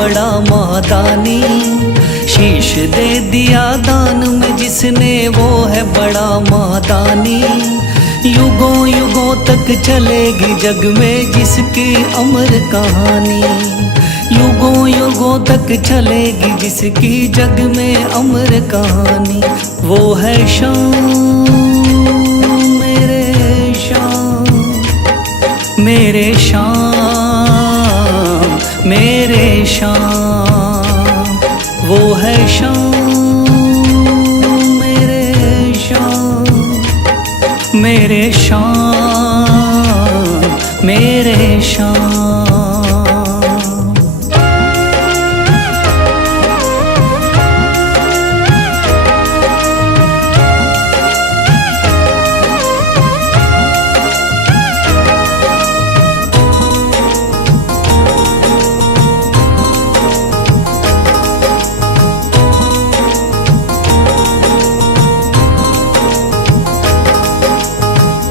बड़ा मादानी। शीश दे दिया दान में जिसने वो है बड़ा मादानी। युगों युगों तक चलेगी जग में जिसकी अमर कहानी। युगों युगों तक चलेगी जिसकी जग में अमर कहानी। वो है शाम मेरे शाम, मेरे शाम मेरे शाम। वो है शाम मेरे शाम, मेरे शाम मेरे शाम।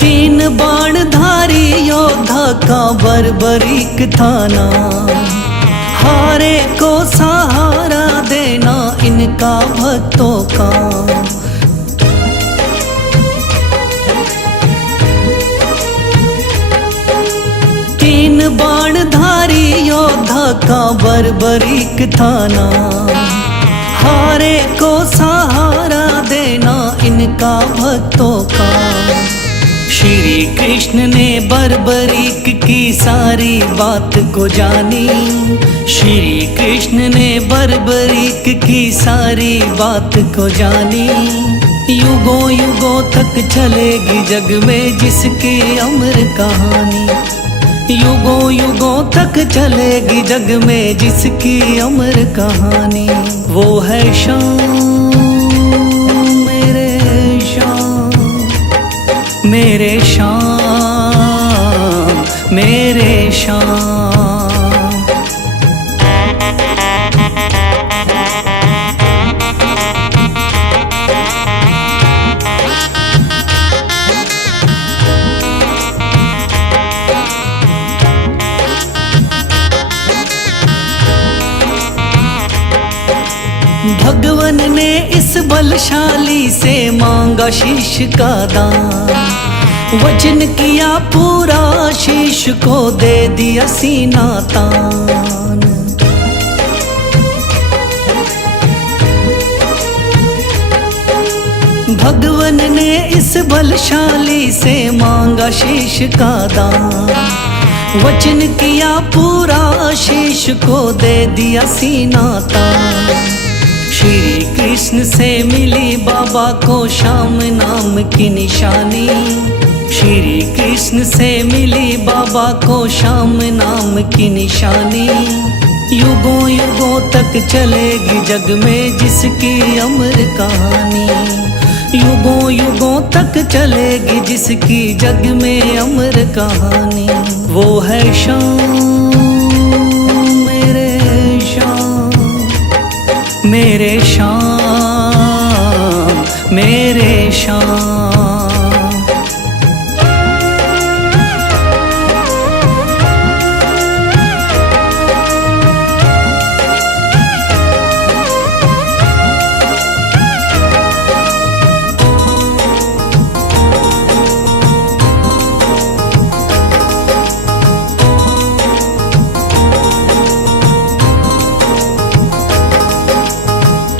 तीन बाणधारी योद्धा का बर्बरीक थाना। हारे को सहारा देना इनका भक्तों का। तीन बाणधारी योद्धा का बर्बरीक थाना। हारे को सहारा देना इनका भक्तों का। श्री कृष्ण ने बर्बरीक की सारी बात को जानी। श्री कृष्ण ने बर्बरीक की सारी बात को जानी। युगों युगों तक चलेगी जग में जिसकी अमर कहानी। युगों युगों तक चलेगी जग में जिसकी अमर कहानी। वो है शाम मेरे शाम, मेरे शाम मेरे शाम। भगवन ने इस बलशाली से मांगा शीश का दान। वचन किया पूरा शीश को दे दिया सीना तान। भगवन ने इस बलशाली से मांगा शीश का दान। वचन किया पूरा शीश को दे दिया सीना तान। श्री कृष्ण से मिली बाबा को श्याम नाम की निशानी। श्री कृष्ण से मिली बाबा को श्याम नाम की निशानी। युगों युगों तक चलेगी जग में जिसकी अमर कहानी। युगों युगों तक चलेगी जिसकी जग में अमर कहानी। वो है शाम मेरे शाम, मेरे शाम मेरे शाम।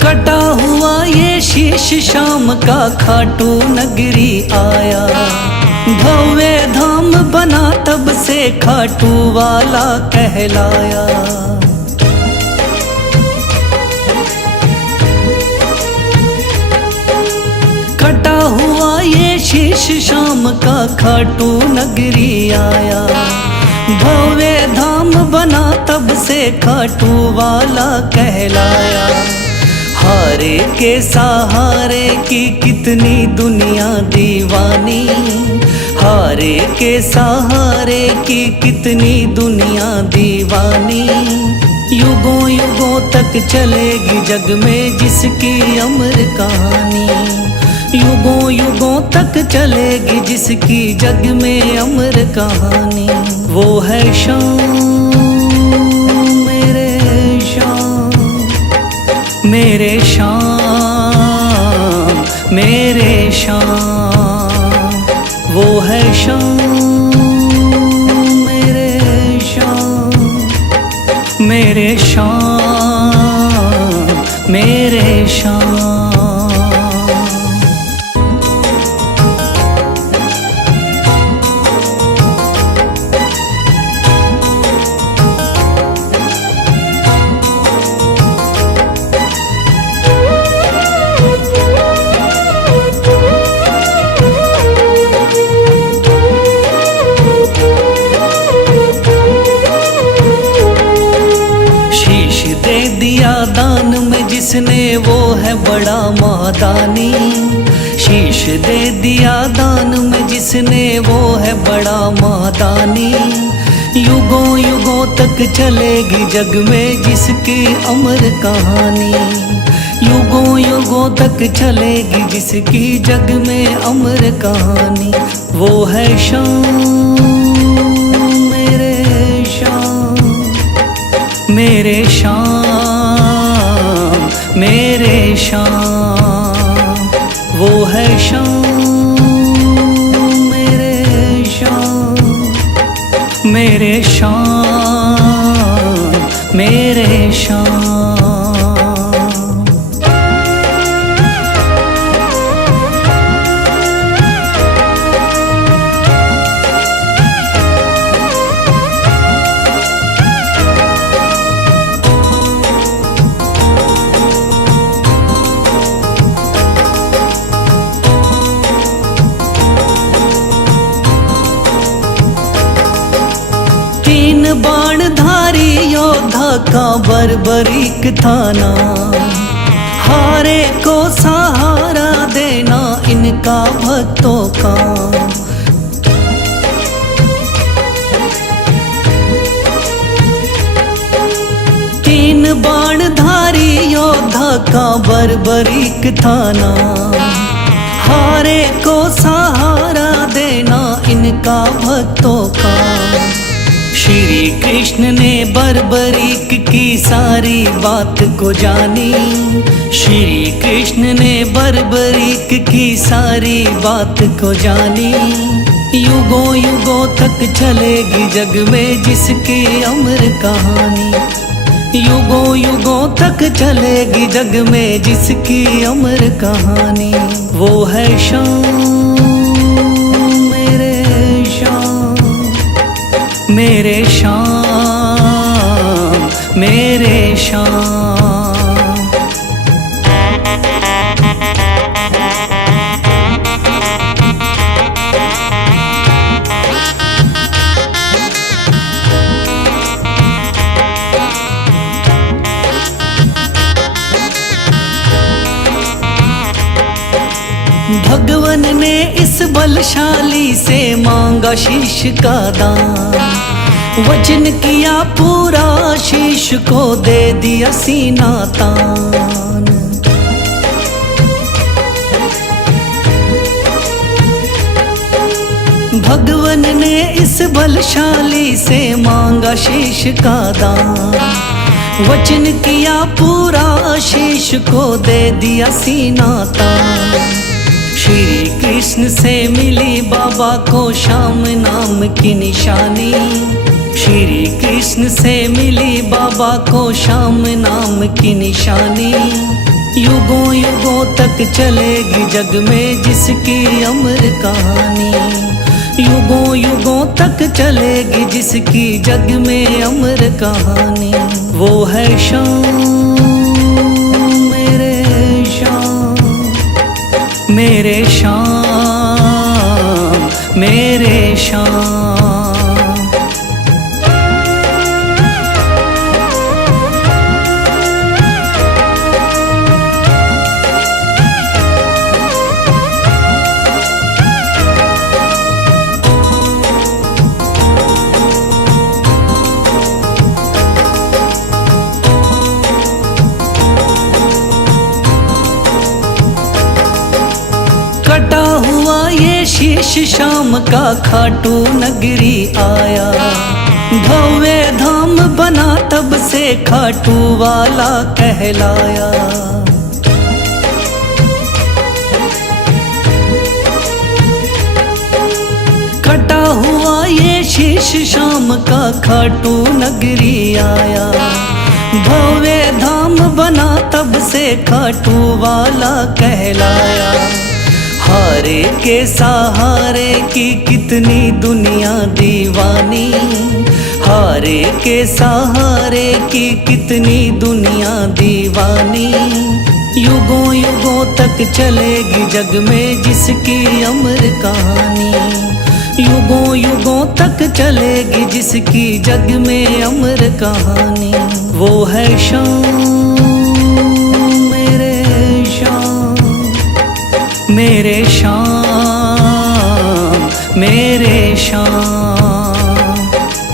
कटा हुआ ये शीश शाम का खाटू नगरी आया। भव्य धाम बना तब से खाटू वाला कहलाया। कटा हुआ ये शीश शाम का खाटू नगरी आया। भव्य धाम बना तब से खाटू वाला कहलाया। हारे के सहारे की कितनी दुनिया दीवानी। हारे के सहारे की कितनी दुनिया दीवानी। युगों युगों तक चलेगी जग में जिसकी अमर कहानी। युगों युगों तक चलेगी जिसकी जग में अमर कहानी। वो है शाम मेरे शाम, मेरे श्याम मेरे श्याम, वो है श्याम मेरे श्याम, मेरे श्याम मेरे श्याम। दान में जिसने वो है बड़ा महादानी, शीश दे दिया दान में जिसने वो है बड़ा महादानी। युगों युगों तक चलेगी जग में जिसकी अमर कहानी, युगों युगों तक चलेगी जिसकी जग में अमर कहानी। वो है श्याम मेरे श्याम, मेरे श्याम मेरे श्याम, वो है श्याम मेरे श्याम, मेरे श्याम मेरे श्याम। तीन बाणधारी योद्धा का बर्बरीक था नाम, हारे को सहारा देना इनका भक्तों का। तीन बाणधारी योद्धा का बर्बरीक था नाम, हारे को सहारा देना इनका भक्तों का। श्री कृष्ण ने बर्बरीक की सारी बात को जानी, श्री कृष्ण ने बर्बरीक की सारी बात को जानी। युगों युगों तक चलेगी जग में जिसकी अमर कहानी, युगों युगों तक चलेगी जग में जिसकी अमर कहानी। वो है श्याम मेरे श्याम, मेरे श्याम मेरे श्याम। भगवन ने इस बलशाली से मांगा शीश का दान, वचन किया पूरा शीश को दे दिया सीना तान। भगवन ने इस बलशाली से मांगा शीश का दान, वचन किया पूरा शीश को दे दिया सीना तान। श्री कृष्ण से मिली बाबा को श्याम नाम की निशानी, श्री कृष्ण से मिली बाबा को श्याम नाम की निशानी। युगों युगों तक चलेगी जग में जिसकी अमर कहानी, युगों युगों तक चलेगी जिसकी जग में अमर कहानी। वो है श्याम मेरे श्याम, मेरे श्याम मेरे श्याम। कटा हुआ ये शीश शाम का खाटू नगरी आया, भव्य धाम बना तब से खाटू वाला कहलाया। कटा हुआ ये शीश शाम का खाटू नगरी आया। भव्य धाम बना तब से खाटू वाला कहलाया। हारे के सहारे की कितनी दुनिया दीवानी, हारे के सहारे की कितनी दुनिया दीवानी। युगों युगों तक चलेगी जग में जिसकी अमर कहानी, युगों युगों तक चलेगी जिसकी जग में अमर कहानी। वो है शाम मेरे शाम, मेरे शाम मेरे शाम।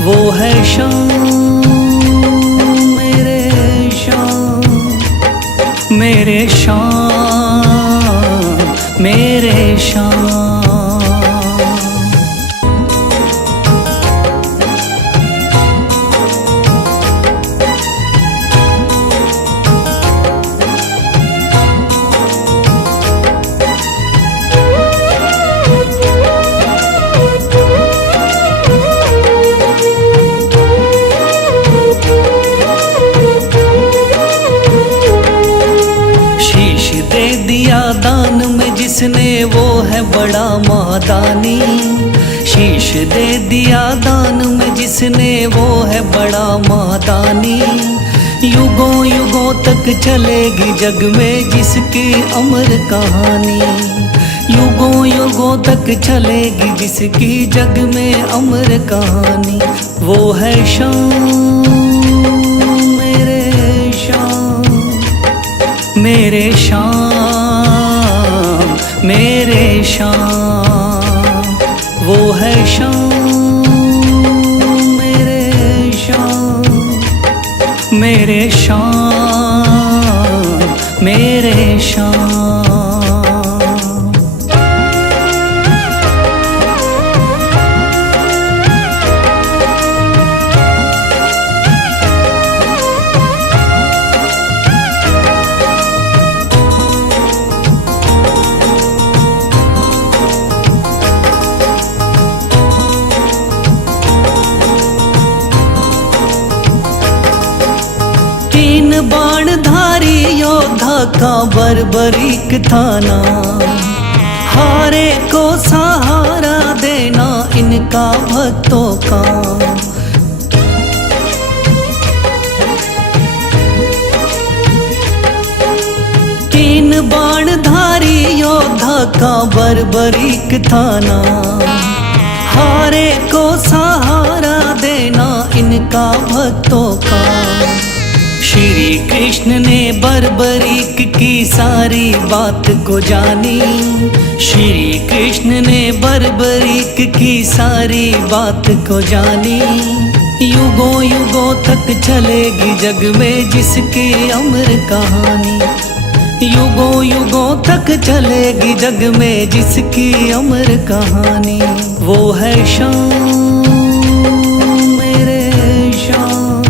वो है शाम मेरे शाम, मेरे शाम मेरे शाम। दान में जिसने वो है बड़ा महादानी, शीश दे दिया दान में जिसने वो है बड़ा महादानी। युगों युगों तक चलेगी जग में जिसकी अमर कहानी, युगों युगों तक चलेगी जिसकी जग में अमर कहानी। वो है शाम मेरे शाम, मेरे शाम मेरे शाम। वो है शाम मेरे शाम, मेरे शाम मेरे शाम। बाणधारी योद्धा का बर्बरीक थाना, हारे को सहारा देना इनका भक्तों का। तीन बाणधारी योद्धा का बर्बरीक थाना, हारे को सहारा देना इनका भक्तों का। श्री कृष्ण ने बर्बरीक की सारी बात को जानी, श्री कृष्ण ने बर्बरीक की सारी बात को जानी। युगों युगों तक चलेगी जग में जिसकी अमर कहानी, युगों युगों तक चलेगी जग में जिसकी अमर कहानी। वो है शाम मेरे शाम,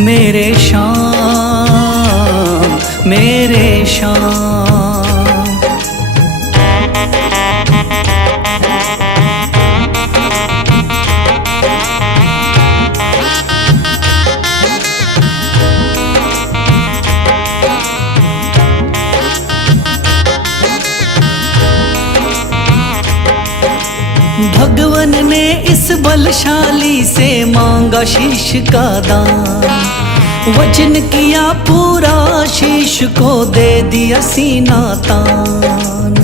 मेरे शाम मेरे शाम। भगवन ने इस बलशाली से मांगा शीश का दान, वचन किया पूरा शीश को दे दिया सीना तान।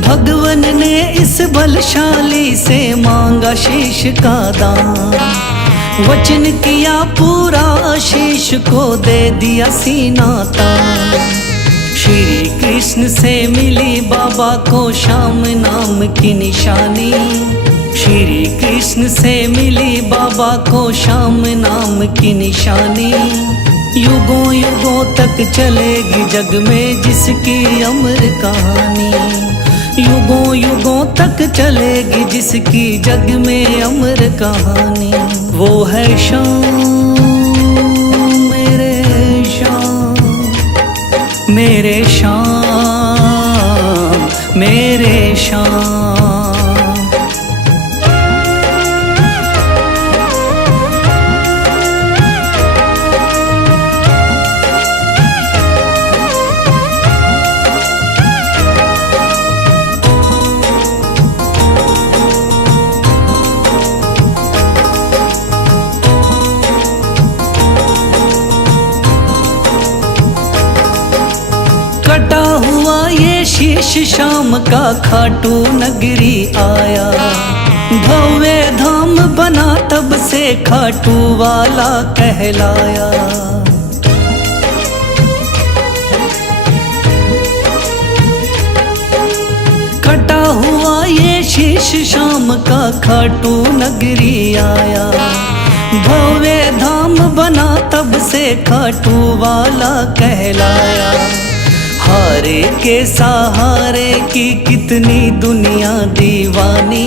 भगवन ने इस बलशाली से मांगा शीश का दान, वचन किया पूरा शीश को दे दिया सीना तान। श्री कृष्ण से मिली बाबा को श्याम नाम की निशानी, श्री कृष्ण से मिली बाबा को श्याम नाम की निशानी। युगों युगों तक चलेगी जग में जिसकी अमर कहानी, युगों युगों तक चलेगी जिसकी जग में अमर कहानी। वो है शाम मेरे शाम, मेरे शाम, मेरे शाम। कटा हुआ ये शीश शाम का खाटू नगरी आया। भव्य धाम बना तब से खाटू वाला कहलाया। कटा हुआ ये शीश शाम का खाटू नगरी आया। भव्य धाम बना तब से खाटू वाला कहलाया। हारे के सहारे की कितनी दुनिया दीवानी,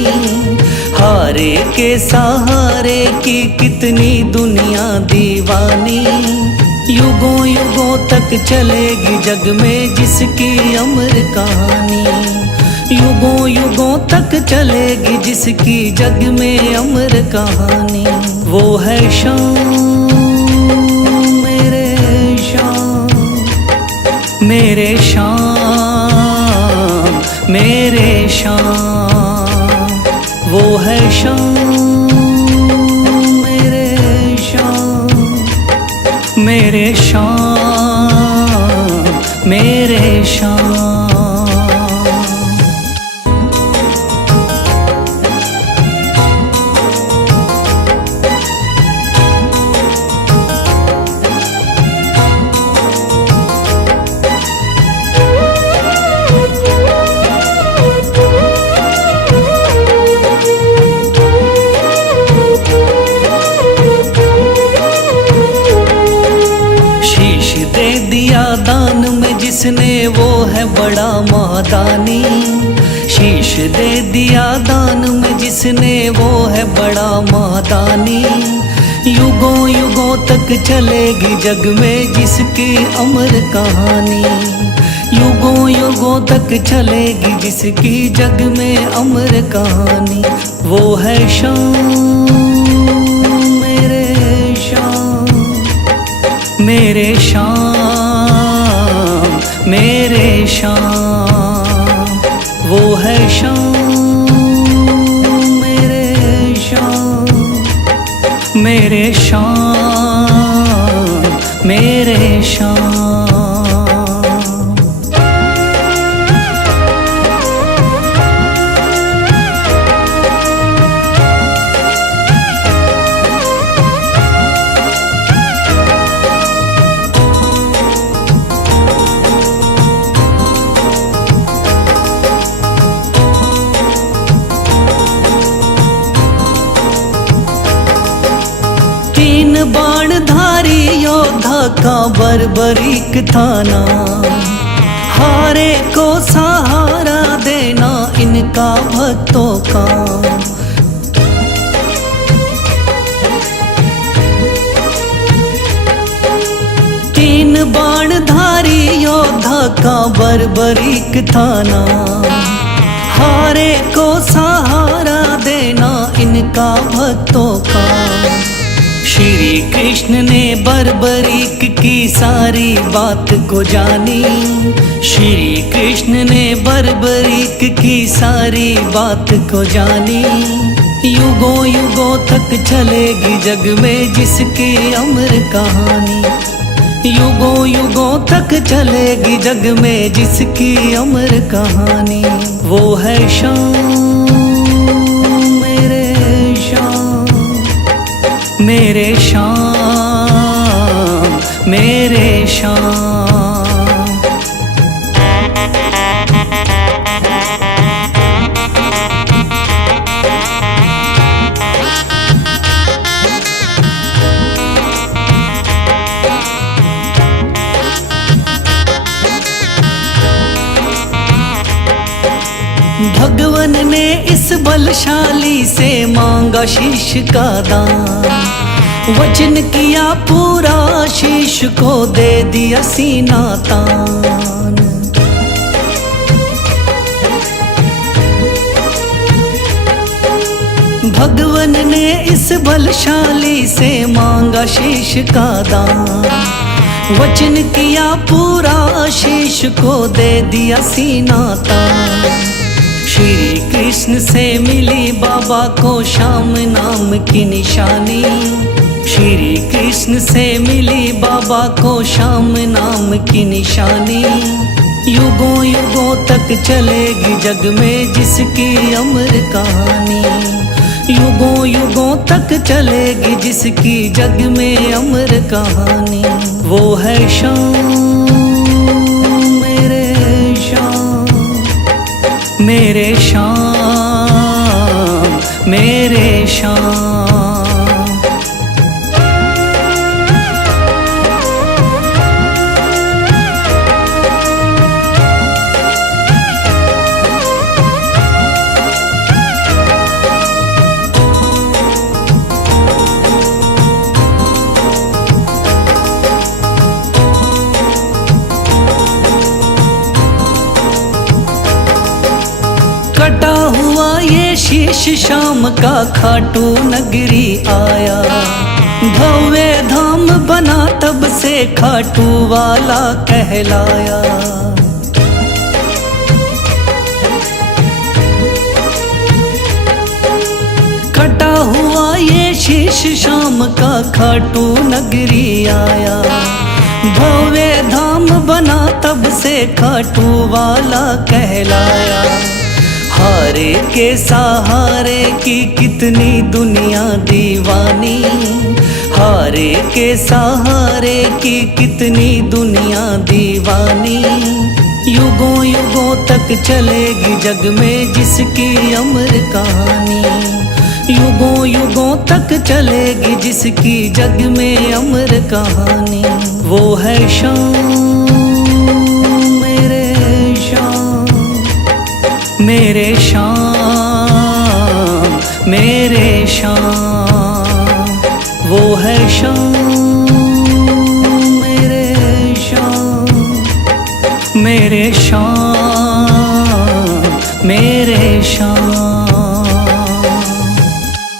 हारे के सहारे की कितनी दुनिया दीवानी। युगों युगों तक चलेगी जग में जिसकी अमर कहानी। युगों युगों तक चलेगी जिसकी जग में अमर कहानी। वो है शाम मेरे शाम, मेरे शाम, मेरे शाम। वो है शाम मेरे शाम, मेरे शाम, मेरे शाम। दान में जिसने वो है बड़ा महादानी। शीश दे दिया दान में जिसने वो है बड़ा महादानी। युगों युगों तक चलेगी जग में जिसकी अमर कहानी। युगों युगों तक चलेगी जिसकी जग में अमर कहानी। वो है शाम मेरे शाम, मेरे शाम, मेरे शाम। वो है शाम मेरे शाम, मेरे शाम, मेरे शाम। तीन बाणधारी योद्धा का बर्बरीक थाना। हारे को सहारा देना इनका भक्तों का। तीन बाणधारी योद्धा का बर्बरीक थाना। हारे को सहारा देना इनका भक्तों का। श्री कृष्ण ने बर्बरीक की सारी बात को जानी। श्री कृष्ण ने बर्बरीक की सारी बात को जानी। युगों युगों तक चलेगी जग में जिसकी अमर कहानी। युगों युगों तक चलेगी जग में जिसकी अमर कहानी। वो है शाम मेरे शाम, मेरे शाम, मेरे शाम। बलशाली से मांगा शीश का दान, वचन किया पूरा शीश को दे दिया सीना तान। भगवन ने इस बलशाली से मांगा शीश का दान, वचन किया पूरा शीश को दे दिया सीना तान। श्री कृष्ण से मिली बाबा को श्याम नाम की निशानी, श्री कृष्ण से मिली बाबा को श्याम नाम की निशानी। युगों युगों तक चलेगी जग में जिसकी अमर कहानी, युगों युगों तक चलेगी जिसकी जग में अमर कहानी। वो है श्याम मेरे श्याम, मेरे श्याम मेरे श्याम। कटा हुआ ये शीश शाम का खाटू नगरी आया, भव्य धाम बना तब से खाटू वाला कहलाया। कटा हुआ ये शीश शाम का खाटू नगरी आया, भव्य धाम बना तब से खाटू वाला कहलाया। हारे के सहारे की कितनी दुनिया दीवानी, हारे के सहारे की कितनी दुनिया दीवानी। युगों युगों तक चलेगी जग में जिसकी अमर कहानी, युगों युगों तक चलेगी जिसकी जग में अमर कहानी। वो है श्याम मेरे श्याम, मेरे श्याम मेरे श्याम। वो है श्याम मेरे श्याम, मेरे श्याम मेरे श्याम।